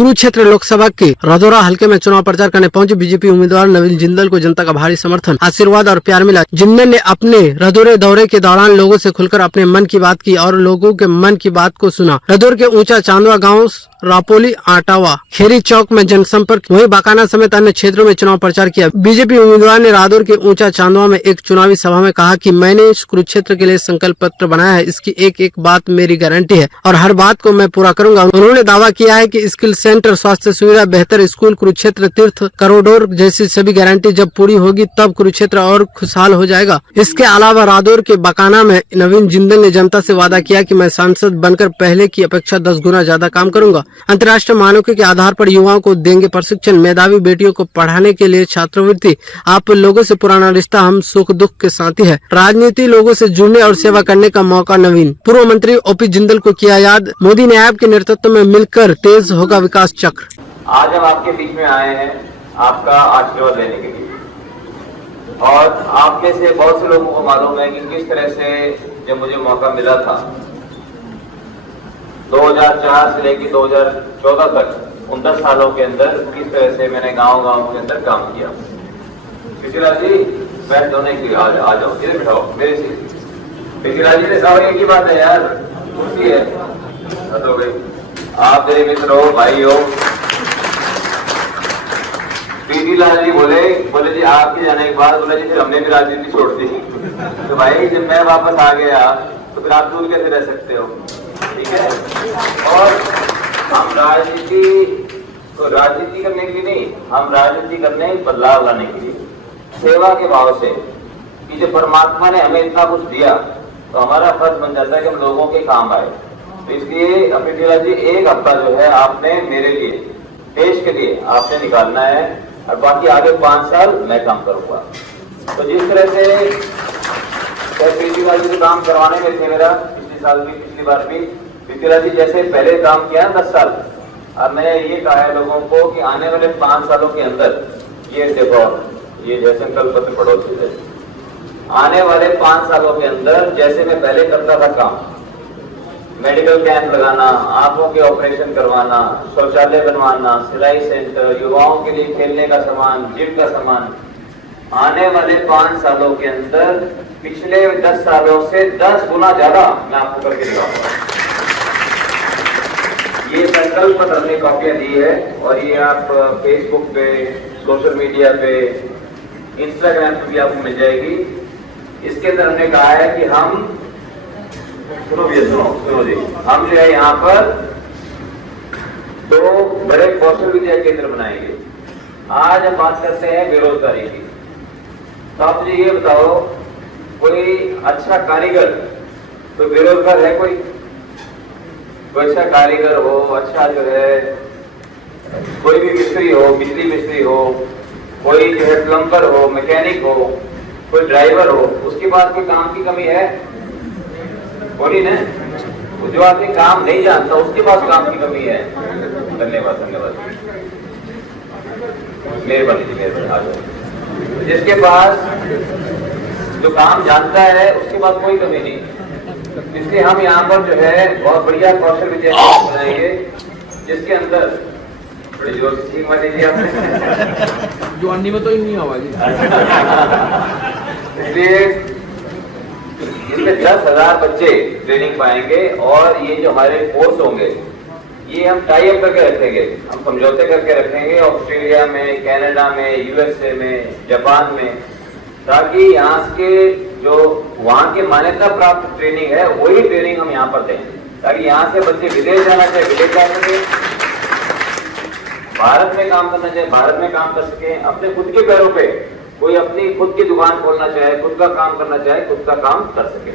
कुरुक्षेत्र लोकसभा के रजौरा हलके में चुनाव प्रचार करने पहुंचे बीजेपी उम्मीदवार नवीन जिंदल को जनता का भारी समर्थन, आशीर्वाद और प्यार मिला। जिंदल ने अपने रजौरे दौरे के दौरान लोगों से खुलकर अपने मन की बात की और लोगों के मन की बात को सुना। रजौर के ऊंचा चांदवा गाँव, रापोली, आटावा, खेरी चौक में जनसंपर्क, वहीं बाकाना समेत अन्य क्षेत्रों में चुनाव प्रचार किया। बीजेपी उम्मीदवार ने रादौर के ऊंचा चांदवा में एक चुनावी सभा में कहा कि मैंने इस कुरुक्षेत्र के लिए संकल्प पत्र बनाया है, इसकी एक एक बात मेरी गारंटी है और हर बात को मैं पूरा करूंगा। उन्होंने दावा किया है कि स्किल सेंटर, स्वास्थ्य सुविधा, बेहतर स्कूल, कुरुक्षेत्र तीर्थ कॉरिडोर जैसी सभी गारंटी जब पूरी होगी तब कुरुक्षेत्र और खुशहाल हो जाएगा। इसके अलावा रादौर के बाकाना में नवीन जिंदल ने जनता से वादा किया कि मैं सांसद बनकर पहले की अपेक्षा 10 गुना ज्यादा काम करूंगा। अंतर्राष्ट्रीय मानकों के आधार पर युवाओं को देंगे प्रशिक्षण, मेधावी बेटियों को पढ़ाने के लिए छात्रवृत्ति। आप लोगों से पुराना रिश्ता, हम सुख दुख के साथी है। राजनीति लोगों से जुड़ने और सेवा करने का मौका। नवीन पूर्व मंत्री ओपी जिंदल को किया याद, मोदी ने आपके नेतृत्व में मिलकर तेज होगा विकास चक्र। आज हम आपके बीच में आए हैं आपका आशीर्वाद लेने के लिए, और आप में से बहुत से लोगों को मालूम है कि किस तरह से जब मुझे मौका मिला था 2004 से लेकर 2014 तक 29 सालों के अंदर किस तरह से मैंने गांव-गांव के अंदर काम किया। पिछिराज जी बैठ दोनों के लिए आ जाओ, इधर बैठाओ मेरे से। पिछिराज जी ने कहा एक ही बात है यार, कुर्सी है तो भाई आप मेरे मित्र हो, भाई हो। पीडी लाल जी बोले जी आपके जाने के बाद बोला जी फिर हमने भी राजनीति छोड़ दी। तो भाई जब मैं वापस आ गया तो फिर आप दूर कैसे रह सकते हो, ठीक है। और हम राजनीति करने के लिए नहीं, हम राजनीति करने बदलाव लाने के लिए, सेवा के भाव से कि जब परमात्मा ने हमें इतना कुछ दिया तो हमारा फर्ज बन जाता है कि हम लोगों के काम आए। तो इसलिए अमित जी एक हफ्ता जो है आपने मेरे लिए, देश के लिए आपने निकालना है, और बाकी आगे 5 साल मैं काम करूंगा। तो जिस तरह से पृथ्वीराज जी काम करवाने में थे मेरा पिछले साल भी, पिछली बार भी पृथ्वीराज जी जैसे पहले काम किया 10 साल, अब मैंने ये कहा है लोगों को कि आने वाले 5 सालों के अंदर ये देखो, ये जैसे संकल्प पत्र पड़ोसी है, आने वाले 5 सालों के अंदर जैसे मैं पहले करता था काम, मेडिकल कैंप लगाना, आंखों के ऑपरेशन करवाना, शौचालय बनवाना, सिलाई सेंटर, युवाओं के लिए खेलने का सामान, जिम का सामान, आने वाले 5 सालों के अंदर पिछले 10 सालों से 10 गुना ज्यादा मैं आपको करके दिखाऊंगा। ये संकल्प पत्र हमने कॉपियां दी है और ये आप फेसबुक पे, सोशल मीडिया पे, इंस्टाग्राम पे भी आपको मिल जाएगी। इसके अंदर हमने कहा है कि हम सुनो जी, हम जो है यहाँ पर 2 बड़े कौशल विद्या केंद्र बनाएंगे। आज हम बात करते हैं बेरोजगारी की, तो आप मुझे ये बताओ, कोई अच्छा कारीगर, कोई बेरोजगार है? कोई अच्छा कारीगर हो, अच्छा जो है कोई भी मिस्त्री हो, बिजली मिस्त्री हो, कोई जो है प्लम्बर हो, मैकेनिक हो, कोई ड्राइवर हो, उसके पास कोई काम की कमी है? बोली ना, जो आदमी काम नहीं जानता उसके पास काम की कमी है। धन्यवाद मेहरबानी जी, मेहरबानी। आ जाओ। जिसके पास जो काम जानता है उसके पास कोई कमी नहीं। इसलिए हम यहाँ पर जो है बहुत बढ़िया कौशल विद्या बनाएंगे, जिसके अंदर बड़ी जोर से सीख मान लीजिए आपने जो अन्य में तो ही नहीं आवाज। इसलिए इसमें 10,000 बच्चे ट्रेनिंग पाएंगे, और ये जो हमारे कोर्स होंगे ये हम टाई अप करके रखेंगे, हम समझौते करके रखेंगे ऑस्ट्रेलिया में, कनाडा में, यूएसए में, जापान में, ताकि यहाँ के जो वहाँ की मान्यता प्राप्त ट्रेनिंग है वही ट्रेनिंग हम यहाँ पर दें, ताकि यहाँ से बच्चे विदेश जाना चाहे विदेश जा सके, भारत में काम करना चाहे भारत में काम कर सके, अपने खुद के पैरों पे कोई अपनी खुद की दुकान खोलना चाहे, खुद का काम करना चाहे, खुद का काम कर सके।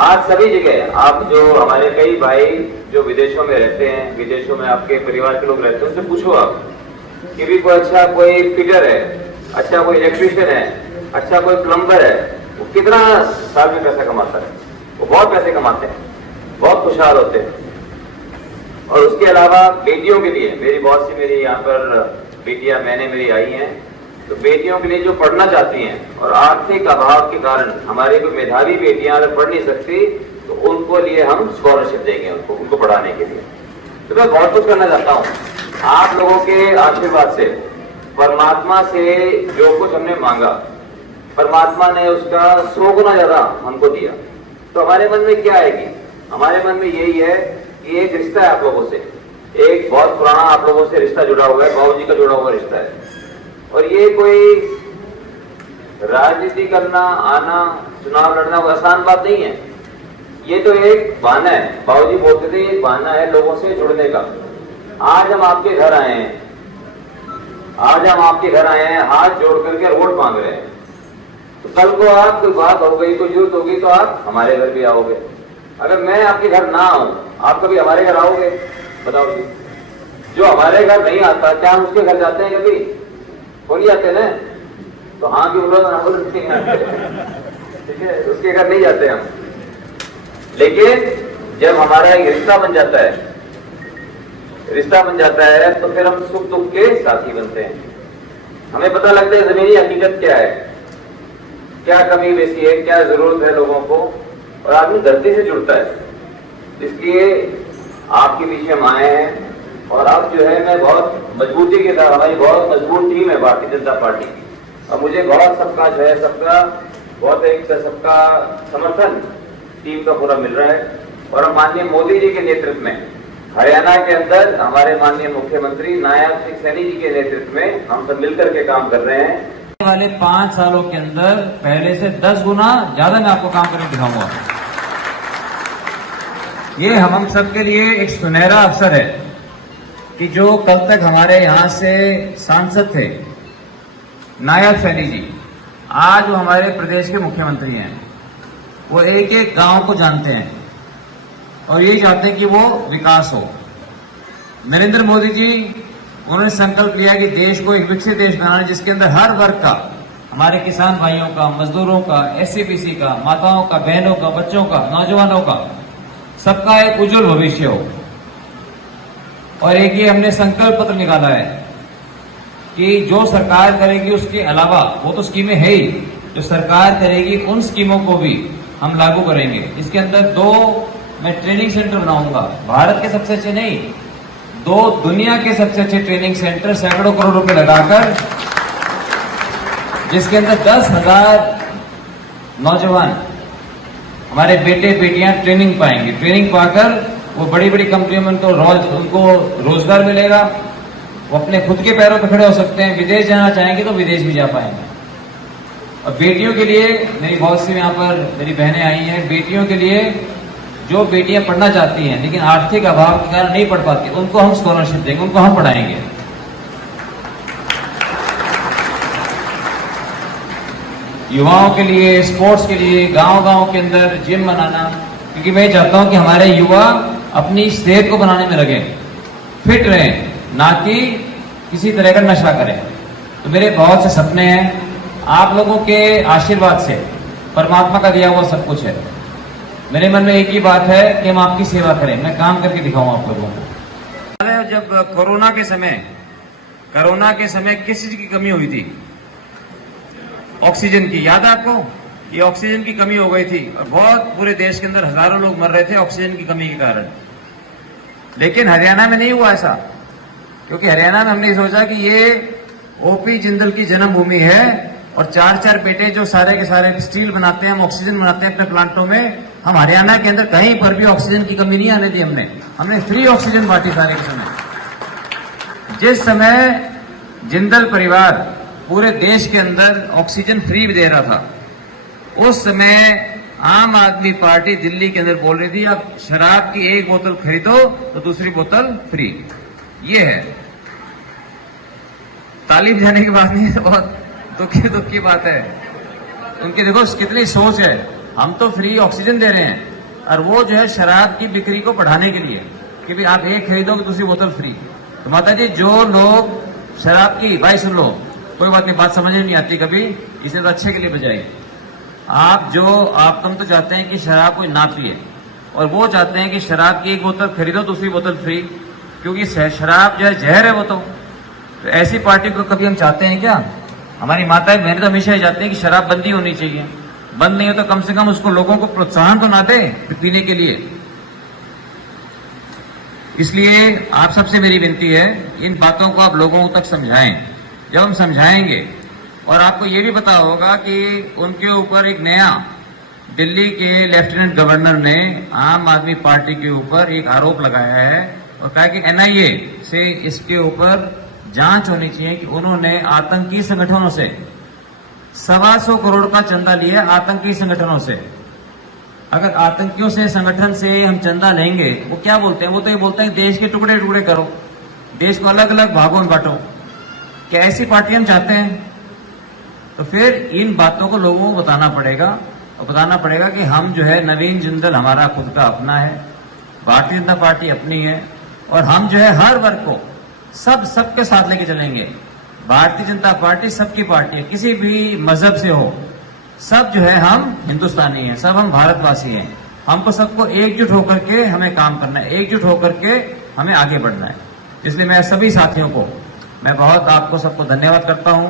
आज सभी जगह आप जो हमारे कई भाई जो विदेशों में रहते हैं, विदेशों में आपके परिवार के लोग रहते हैं, उनसे पूछो आप कि भी कोई अच्छा कोई फिटर है, अच्छा कोई इलेक्ट्रीशियन है, अच्छा कोई प्लम्बर है, वो कितना साल में पैसा कमाता है? वो बहुत पैसे कमाते हैं, बहुत खुशहाल होते हैं। और उसके अलावा बेटियों के लिए, मेरी बहुत सी मेरी यहाँ पर बेटियां मेरी आई हैं, तो बेटियों के लिए जो पढ़ना चाहती हैं और आर्थिक अभाव के कारण हमारी कोई मेधावी बेटियां अगर पढ़ नहीं सकती तो उनको लिए हम स्कॉलरशिप देंगे, उनको पढ़ाने के लिए। तो मैं बहुत कुछ करना चाहता हूँ। आप लोगों के आशीर्वाद से, परमात्मा से जो कुछ हमने मांगा, परमात्मा ने उसका 100 गुना ज्यादा हमको दिया। तो हमारे मन में क्या है कि हमारे मन में यही है कि एक रिश्ता है आप लोगों से, एक बहुत पुराना आप लोगों से रिश्ता जुड़ा हुआ है, बाबूजी का जुड़ा हुआ रिश्ता है। और ये कोई राजनीति करना, आना, चुनाव लड़ना कोई आसान बात नहीं है। ये तो एक बहाना है, बाबूजी बोलते थे एक बहाना है लोगों से जुड़ने का। आज हम आपके घर आए हैं, आज हम आपके घर आए हैं, हाथ जोड़ करके वोट मांग रहे हैं। तो कल को आप कोई बात हो गई, कोई जरूरत होगी तो आप हमारे घर भी आओगे। अगर मैं आपके घर ना आऊं, आप कभी हमारे घर आओगे? बताओ जी। जो हमारे घर नहीं आता, क्या हम उसके घर जाते हैं कभी? बोलिए आते ना? तो हाँ की बोलो ना बोलो, ठीक है, उसके घर नहीं जाते हम। लेकिन जब हमारा एक रिश्ता बन जाता है, रिश्ता बन जाता है, तो फिर हम सुख दुख के साथी बनते हैं। हमें पता लगता है जमीनी हकीकत क्या है, क्या कमी बेसी है, क्या जरूरत है लोगों को, और आदमी धरती से जुड़ता है। इसलिए आपके पीछे हम आए हैं। और अब जो है मैं बहुत मजबूती के साथ, हमारी बहुत मजबूत टीम है भारतीय जनता पार्टी की, और मुझे बहुत सबका जो है बहुत एक सबका समर्थन टीम का पूरा मिल रहा है। और हम माननीय मोदी जी के नेतृत्व में हरियाणा के अंदर हमारे माननीय मुख्यमंत्री नायब सिंह सैनी जी के नेतृत्व में हम सब मिलकर के काम कर रहे हैं। आने वाले 5 सालों के अंदर पहले से 10 गुना ज्यादा मैं आपको काम करके दिखाऊंगा। ये हम सब के लिए एक सुनहरा अवसर है कि जो कल तक हमारे यहाँ से सांसद थे नायब सैनी जी, आज वो हमारे प्रदेश के मुख्यमंत्री हैं। वो एक एक गांव को जानते हैं और यही चाहते हैं कि वो विकास हो। नरेंद्र मोदी जी उन्होंने संकल्प लिया कि देश को एक विकसित देश बनाना, जिसके अंदर हर वर्ग का, हमारे किसान भाइयों का, मजदूरों का, SC/BC का, माताओं का, बहनों का, बच्चों का, नौजवानों का, सबका एक उज्जवल भविष्य हो। और एक ये हमने संकल्प पत्र निकाला है कि जो सरकार करेगी उसके अलावा, वो तो स्कीमें है ही, जो सरकार करेगी उन स्कीमों को भी हम लागू करेंगे। इसके अंदर 2 मैं ट्रेनिंग सेंटर बनाऊंगा, भारत के सबसे अच्छे नहीं, 2 दुनिया के सबसे अच्छे ट्रेनिंग सेंटर सैकड़ों करोड़ रुपए लगाकर, जिसके अंदर 10,000 नौजवान हमारे बेटे बेटियां ट्रेनिंग पाएंगे। ट्रेनिंग पाकर वो बड़ी बड़ी कंपनियों में उनको रोजगार मिलेगा, वो अपने खुद के पैरों पर खड़े हो सकते हैं। विदेश जाना चाहेंगे तो विदेश भी जा पाएंगे। और बेटियों के लिए, मेरी बहुत सी यहाँ पर मेरी बहनें आई हैं, बेटियों के लिए जो बेटियां पढ़ना चाहती हैं लेकिन आर्थिक अभाव के कारण नहीं पढ़ पाती, उनको हम स्कॉलरशिप देंगे, उनको हम पढ़ाएंगे। युवाओं के लिए, स्पोर्ट्स के लिए, गांव-गांव के अंदर जिम बनाना, क्योंकि मैं चाहता हूं कि हमारे युवा अपनी सेहत को बनाने में लगे, फिट रहें, ना कि किसी तरह का नशा करें। तो मेरे बहुत से सपने हैं, आप लोगों के आशीर्वाद से, परमात्मा का दिया हुआ सब कुछ है। मेरे मन में एक ही बात है कि हम आपकी सेवा करें, मैं काम करके दिखाऊं आप लोगों को। जब कोरोना के समय किस चीज की कमी हुई थी? ऑक्सीजन की। याद है आपको? ये ऑक्सीजन की कमी हो गई थी और बहुत पूरे देश के अंदर हजारों लोग मर रहे थे ऑक्सीजन की कमी के कारण। लेकिन हरियाणा में नहीं हुआ ऐसा, क्योंकि हरियाणा में हमने सोचा कि ये OP जिंदल की जन्मभूमि है और 4 बेटे जो सारे के सारे स्टील बनाते हैं, हम ऑक्सीजन बनाते हैं अपने प्लांटों में। हम हरियाणा के अंदर कहीं पर भी ऑक्सीजन की कमी नहीं आने दी हमने फ्री ऑक्सीजन बांटी सारे के समय। जिस समय जिंदल परिवार पूरे देश के अंदर ऑक्सीजन फ्री दे रहा था, उस समय आम आदमी पार्टी दिल्ली के अंदर बोल रही थी अब शराब की 1 बोतल खरीदो तो दूसरी बोतल फ्री। ये है, ताली बजाने की बात नहीं है, बहुत दुख की बात है। उनकी देखो कितनी सोच है, हम तो फ्री ऑक्सीजन दे रहे हैं और वो जो है शराब की बिक्री को बढ़ाने के लिए कि भी आप 1 खरीदोगे दूसरी बोतल फ्री। तो माता जी, जो लोग शराब की, भाई सुन लो, कोई बात नहीं, बात समझ नहीं आती कभी, इसे तो अच्छे के लिए बजाई। तुम तो चाहते हैं कि शराब कोई ना पिए, और वो चाहते हैं कि शराब की 1 बोतल खरीदो दूसरी बोतल फ्री, क्योंकि शराब जो है जहर है वो तो ऐसी पार्टी को कभी हम चाहते हैं क्या? हमारी माताएं बहनें तो हमेशा ही चाहते हैं कि शराब बंदी होनी चाहिए, बंद नहीं हो तो कम से कम उसको लोगों को प्रोत्साहन तो ना दे पीने के लिए। इसलिए आप सबसे मेरी विनती है, इन बातों को आप लोगों तक समझाएं। जब हम समझाएंगे, और आपको ये भी पता होगा कि उनके ऊपर एक नया दिल्ली के लेफ्टिनेंट गवर्नर ने आम आदमी पार्टी के ऊपर एक आरोप लगाया है और कहा कि एनआईए से इसके ऊपर जांच होनी चाहिए कि उन्होंने आतंकी संगठनों से 125 करोड़ का चंदा लिया, आतंकी संगठनों से। अगर आतंकियों से, संगठन से हम चंदा लेंगे, वो क्या बोलते हैं? वो तो ये बोलते हैं देश के टुकड़े टुकड़े करो, देश को अलग अलग भागों में बांटो। क्या ऐसी पार्टी हम चाहते हैं? तो फिर इन बातों को लोगों को बताना पड़ेगा, और बताना पड़ेगा कि हम जो है, नवीन जिंदल हमारा खुद का अपना है, भारतीय जनता पार्टी अपनी है, और हम जो है हर वर्ग को सबके साथ लेके चलेंगे। भारतीय जनता पार्टी सबकी पार्टी है, किसी भी मजहब से हो, सब जो है हम हिंदुस्तानी हैं, सब हम भारतवासी हैं। हमको सबको एकजुट होकर के हमें काम करना है, एकजुट होकर के हमें आगे बढ़ना है। इसलिए मैं सभी साथियों को, मैं बहुत आपको सबको धन्यवाद करता हूं,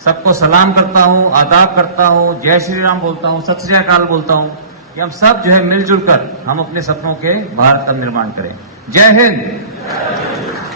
सबको सलाम करता हूं, आदाब करता हूं, जय श्री राम बोलता हूं, सत श्री अकाल बोलता हूं कि हम सब जो है मिलजुल कर हम अपने सपनों के भारत का निर्माण करें। जय हिंद।